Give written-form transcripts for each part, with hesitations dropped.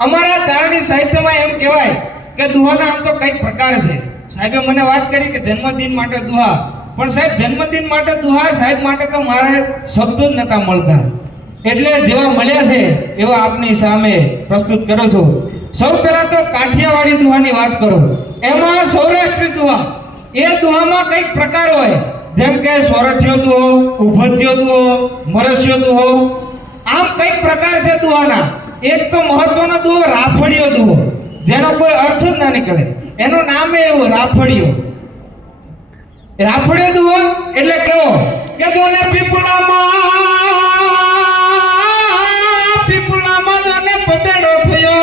અમારા ચારણી સાહિત્યમાં એમ કહેવાય કે દુહાના આમ તો કઈક પ્રકાર છે. સાહેબે મને વાત કરી કે જન્મદિન માટે દુહા, પણ સાહેબ જન્મદિન માટે દુહા સાહેબ માટે તો મારે શબ્દો જ નતા મળતા, એટલે જેવા મળ્યા છે એવા આપની સામે પ્રસ્તુત કરું છું. સૌ પહેલા તો કાઠિયાવાડી દુહાની વાત કરું. એમાં સૌરાષ્ટ્રી દુહા, એ દુહામાં કઈક પ્રકાર હોય, જેમ કે સોરઠિયો દુહો, ઉભત્યો દુહો, મરસ્યો દુહો, આમ કઈક પ્રકાર છે દુહાના. એક તો મહત્વનો દુહો રાફડિયો દુહો, જેનો કોઈ અર્થ જ ના નીકળે, એનું નામ એવું રાફડિયો. રાફડિયો દુહો એટલે કેવો કે જોને પીપળામાં જોને પટેડો થયો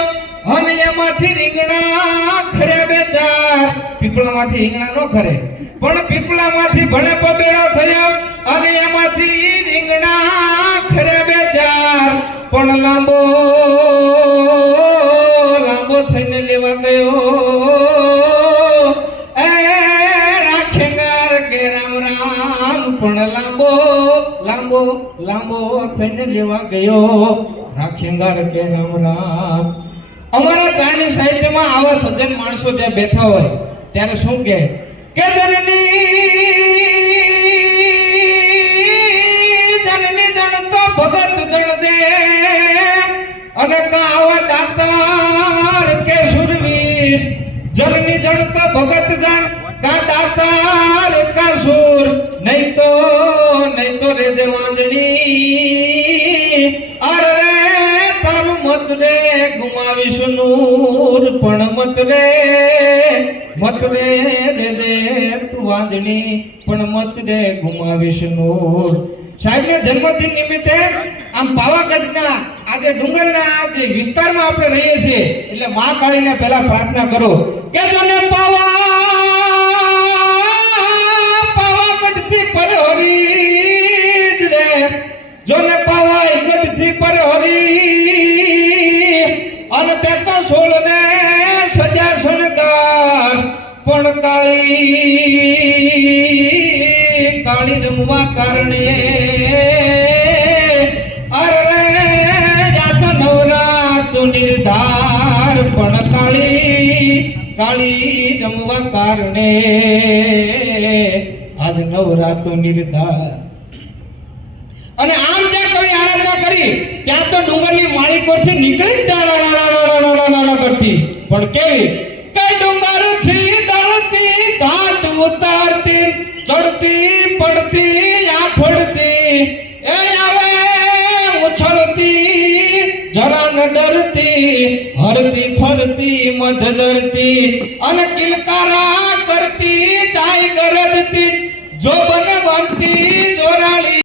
અને એમાંથી રીંગણા ખરે બે ચાર. પીપળામાંથી રીંગણા નો ખરે, પણ પીપળામાંથી ભણે પટેડો થયો અને એમાંથી રીંગણા ખરે બે ચાર. પણ લાંબો લાંબો થઈને લેવા ગયો એ રાખેગાર કે રામ રામ. પણ લાંબો લાંબો લાંબો થઈને લેવા ગયો રાખેગાર કે રામ રામ. અમારા ચારણી સાહિત્યમાં આવા સજ્જન માણસો જે બેઠા હોય ત્યારે શું કહે કે જનની જણ તો ભગત જણ દે અને કાવા દાતાર કે સુરવીર. જનની જણ તો ભગત જણ કા દાતાર કા સુર. નહીં તો રે દેવાંજણી અરે તારું મત રે ગુમાવીશ નૂર. પણ મત રે રે દે તું વાંજણી, પણ મત રે ગુમાવીશ નૂર. સાહેબના જન્મદિન નિમિત્તે આમ પાવાગઢના આજે ડુંગરના જે વિસ્તારમાં આપણે રહીએ છીએ એટલે મા કાળીને પહેલા પ્રાર્થના કરો કે જોને પાવાગઢથી પર હરી જ રે, જોને પાવાગઢથી પર હરી અને તે તો સોળને સજા શણગાર. પણ કાળી રમવા કારણે અરે જાતો નવરાતો નિર્ધાર. પણ કાળી રમવા કારણે આજ નવરાતો નિર્ધાર. અને આમ જે કોઈ આરાધના કરી ત્યાં તો ડુંગરની માળીકોરથી નીકળી ડાળા કરતી, પણ કેવી કે ડુંગરથી દળતી ઘાટ ઉતારતી, ચડતી પડતી આખડતી, એ આવે ઉછળતી જરા ન ડરતી, હરતી ફરતી મધ લડતી અને કિલકારા કરતી જાય ગરજતી. જો બને વાંચતી